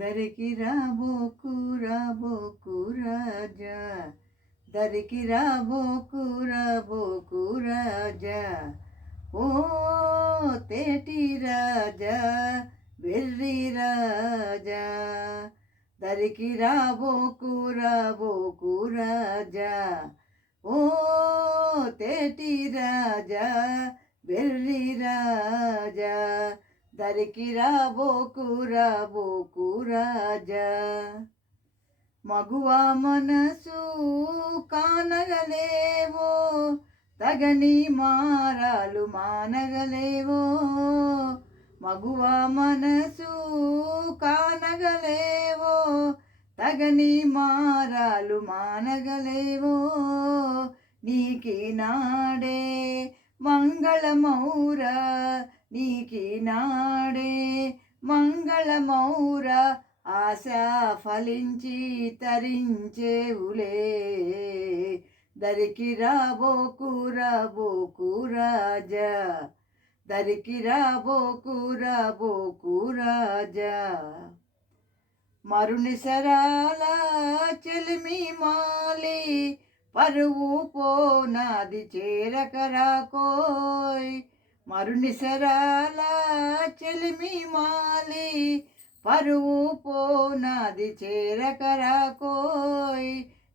దరికి రాబోకు రాబోకు రాజా, దరికి రాబోకు రాబోకు రాజా, ఓ తేటి రాజా వెర్రి రాజా, దరికి రాబోకు రాబోకు రాజా, ఓ తేటి రాజా వెర్రి రాజా, దరికి రాబోకు రాబోకు రాజా. మగువ మనసు కానగలేవో, తగని మారాలు మానగలేవో, మగువ మనసు కానగలేవో, తగని మారాలు మానగలేవో, నీకినాడే మంగళమౌరా, నీకినాడే మంగళమౌరా, ఆశ ఫలించి తరించేవులే, దరికి రాబోకు రాబోకు రాజా, దరికి రాబోకు రాబోకు రాజా. మరునిసరాల చెలిమి మాలి, పరువు పోనాది చేరకరాకోయ్, మరునిసరాల చెలిమి మాలి, పరువు పోనాది చేరకరాకోయ్,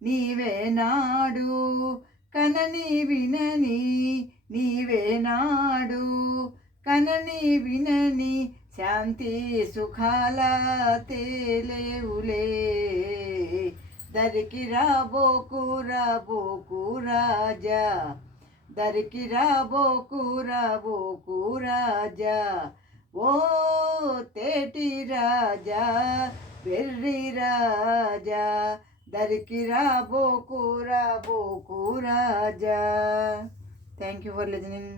నీవే నాడు కనని వినని, నీవే నాడు కనని వినని, శాంతి సుఖాల తేలేవులే, దరికి రాబోకు రాబోకు రాజా, దరికి రాబోకు రాబోకు రాజా, ఓ తేటి రాజా వెర్రి రాజా, దరికి రాబోకు రాబోకు రాజా. Thank you for listening.